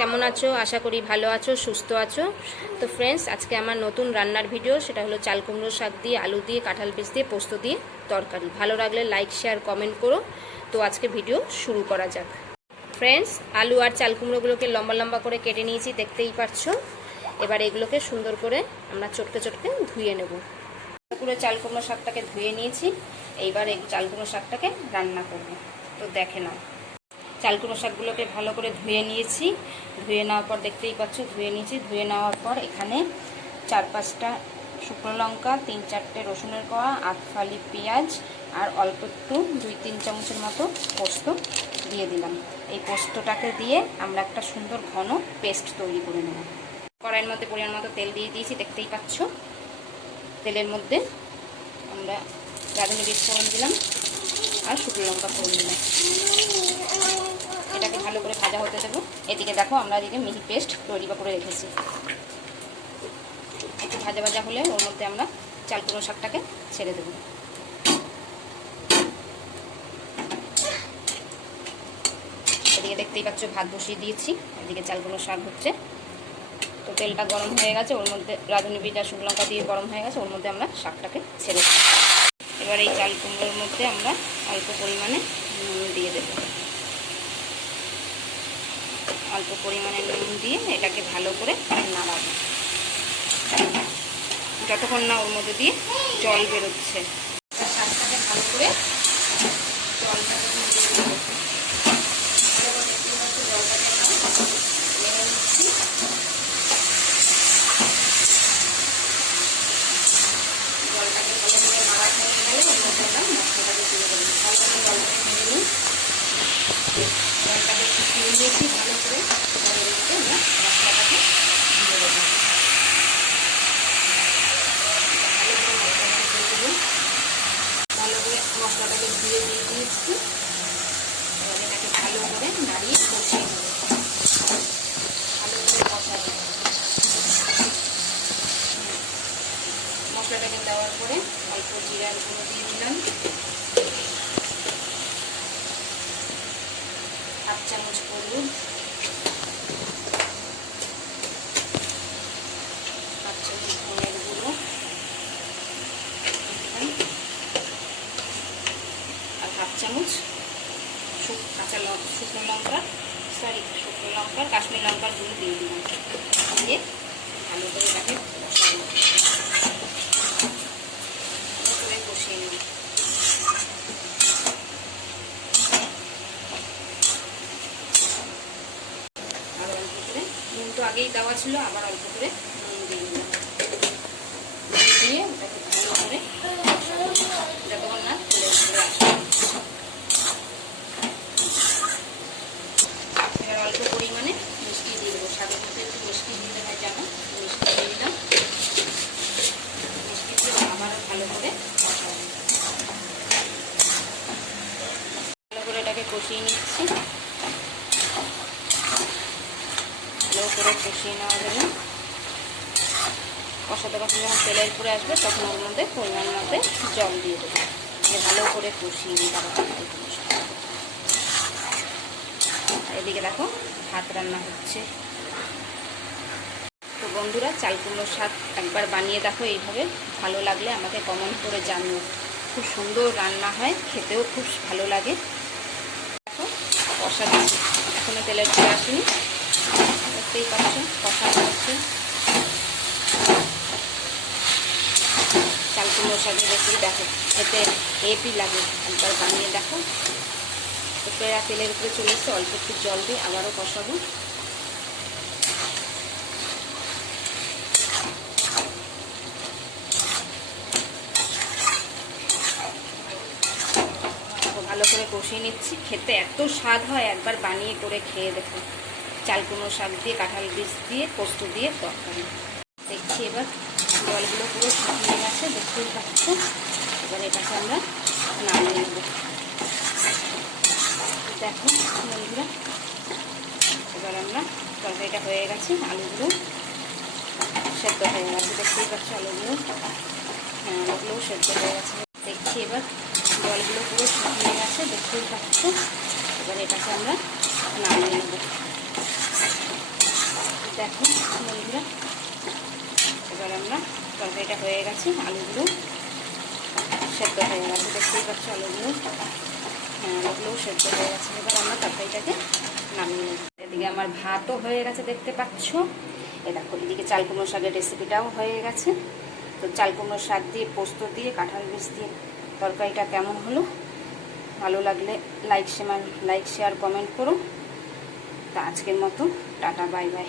কেমন আছো? আশা করি ভালো আছো, সুস্থ আছো। তো ফ্রেন্ডস, আজকে আমার নতুন রান্নার ভিডিও, সেটা হলো চাল কুমড়ো শাক দিয়ে, আলু দিয়ে, কাঁঠাল বীজ দিয়ে, পোস্ত দিয়ে তরকারি। ভালো লাগলে লাইক শেয়ার কমেন্ট করো। তো আজকে ভিডিও শুরু করা যাক। ফ্রেন্ডস, আলু আর চাল কুমড়োগুলোকে লম্বা লম্বা করে কেটে নিয়েছি, দেখতেই পাচ্ছো। এবার এগুলোকে সুন্দর করে আমরা চটকে চটকে ধুয়ে নেব। পুরো চাল কুমড়ো শাকটাকে ধুয়ে নিয়েছি। এইবার এই চাল কুমড়ো শাকটাকে রান্না করব। তো দেখে নাও, চাল কুমড়ো শাকগুলোকে ভালো করে ধুয়ে নিয়েছি। ধুয়ে নেওয়ার পর দেখতেই পাচ্ছ ধুয়ে নিয়েছি। ধুয়ে নেওয়ার পর এখানে 4-5টা শুকনো লঙ্কা, 3-4টে রসুনের কোয়া, 8 ফালি পেঁয়াজ আর অল্প একটু 2-3 চামচের মতো পোস্ত দিয়ে দিলাম। এই পোস্তটাকে দিয়ে আমরা একটা সুন্দর ঘন পেস্ট তৈরি করে নেব। কড়াইয়ের মধ্যে পরিমাণ মতো তেল দিয়ে দিয়েছি, দেখতেই পাচ্ছ। তেলের মধ্যে আমরা রাঁধুনি বীজ ফোড়ন দিলাম আর শুকনো লঙ্কা ফোড়ন দিলাম। এটাকে ভালো করে ভাজা হতে দেবো। এদিকে দেখো, আমরা এদিকে মিহি পেস্ট তৈরি করে রেখেছি। একটু ভাজা ভাজা হলে ওর মধ্যে আমরা চাল কুমড়ো শাকটাকে ছেড়ে দেবো। এদিকে দেখতেই পাচ্ছ ভাত বসিয়ে দিয়েছি, এদিকে চাল কুমড়ো শাক হচ্ছে। তো তেলটা গরম হয়ে গেছে, ওর মধ্যে রাঁধুনি বীজ আর শুকনো লঙ্কা দিয়ে গরম হয়ে গেছে, ওর মধ্যে আমরা শাকটাকে ছেড়ে দেবো। এবার এই চাল কুমড়োর মধ্যে আমরা অল্প পরিমাণে নুন দিয়ে দেবো। অল্প পরিমাণে নুন দিয়ে এটাকে ভালো করে নাড়াবো, যতক্ষণ না ওর মধ্যে দিয়ে জল বেরোচ্ছে। শাকটাকে ভালো করে জলটাকে দিয়ে দেবো। জলটাকে নেড়ে নিচ্ছি। জলটাকে ভালো করে নাড়া হয়ে গেলে ওর মধ্যে আমরা মশলাটাকে দিয়ে দেবো। ভালো করে জলটাকে নেড়ে নিই। জলটাকে ফুটিয়ে নিয়েছি ভালো করে। এবার এর মধ্যে আমরা মশলাটাকে দিয়ে দেবো। ভালো করে মশলাটাকে দিয়ে দিয়েছি। এবার এটাকে ভালো করে নাড়িয়ে কষিয়ে নেব। ভালো করে কষাই নেব। মশলাটাকে দেওয়ার পরে অল্প জিরার গুঁড়ো দিয়ে দিলাম, 1/2 চামচ হলুদ, 1/2 চামচ ধনের গুঁড়ো আর 1/2 চামচ শুকনো লঙ্কার কাশ্মীর লঙ্কার গুঁড়ো দিয়ে দিলাম। দিয়ে ভালো করে তাকে কষাবো, ভালো করে কষিয়ে নেব। আর অল্প করে নুন তো আগেই দেওয়া ছিল, আবার অল্প করে নুন দিয়ে দিলাম। দিয়ে ওটাকে ভালো করে যতক্ষণ না তেলের উপরে আসে। এবার অল্প পরিমাণে মিষ্টি দিয়ে দেবো। শাকের মধ্যে একটু মিষ্টি দিতে হয়, জানো। মিষ্টি দিয়ে দিলাম। মিষ্টি দিয়ে আবারও ভালো করে কষাবো। ভালো করে এটাকে কষিয়ে নিচ্ছি। ভালো করে কষিয়ে নেওয়া গেলে কষাতে কষাতে যখন তেলের উপরে আসবে তখন ওর মধ্যে পরিমাণ মতো জল দিয়ে দেবো। ভালো করে কষিয়ে নিই। এদিকে দেখো ভাত রান্না হচ্ছে। তো বন্ধুরা, চাল কুমড়ো শাক একবার বানিয়ে দেখো এইভাবে। ভালো লাগলে আমাকে কমেন্ট করে জানিও। খুব সুন্দর রান্না হয়, খেতেও খুব ভালো লাগে। দেখো কষা দিচ্ছি, এখনো তেলের উপরে আসেনি, দেখতেই পাচ্ছ কষানো হচ্ছে। চাল কুমড়ো শাকের রেসিপি দেখো, খেতে হেভি লাগে। একবার বানিয়ে দেখো। তো প্রায় তেলের উপরে চলে এসছে, অল্প একটু জল দিয়ে আবারও কষাবো। ভালো করে কষিয়ে নিচ্ছি। খেতে এত স্বাদ হয়, একবার বানিয়ে করে খেয়ে দেখো। চাল কুমড়ো শাক দিয়ে, কাঁঠাল বীজ দিয়ে, পোস্ত দিয়ে তরকারি। দেখছি এবার জলগুলো পুরো শুকিয়ে গেছে, দেখতেই পাচ্ছ। এবার এটাকে আমরা নামিয়ে নেব। দেখো বন্ধুরা, এবার আমরা তরকারিটা হয়ে গেছে। আলুগুলো সেদ্ধ হয়ে গেছে, দেখতেই পাচ্ছ। আলুগুলোও সেদ্ধ হয়ে গেছে। দেখছি এবার জলগুলো পুরো শুকিয়ে গেছে, দেখতেই পাচ্ছ। এবার এটাকে আমরা নামিয়ে নেব। দেখো বন্ধুরা, এবার আমরা তরকারিটা হয়ে গেছে, আলুগুলো সেদ্ধ হয়ে গেছে, দেখতেই পাচ্ছ আলুগুলো, হ্যাঁ আলুগুলোও সেদ্ধ হয়ে গেছে। এবার আমরা তরকারিটাকে নামিয়ে নেব। এদিকে আমার ভাতও হয়ে গেছে দেখতে পাচ্ছ। এ দেখো এদিকে চাল কুমড়ো শাকের রেসিপিটাও হয়ে গেছে। তো চাল কুমড়ো শাক দিয়ে পোস্ত দিয়ে কাঁঠাল বীজ দিয়ে তরকারিটা কেমন হলো, ভালো লাগলে লাইক শেয়ার কমেন্ট করো। তা আজকের মতো টাটা, বাই বাই।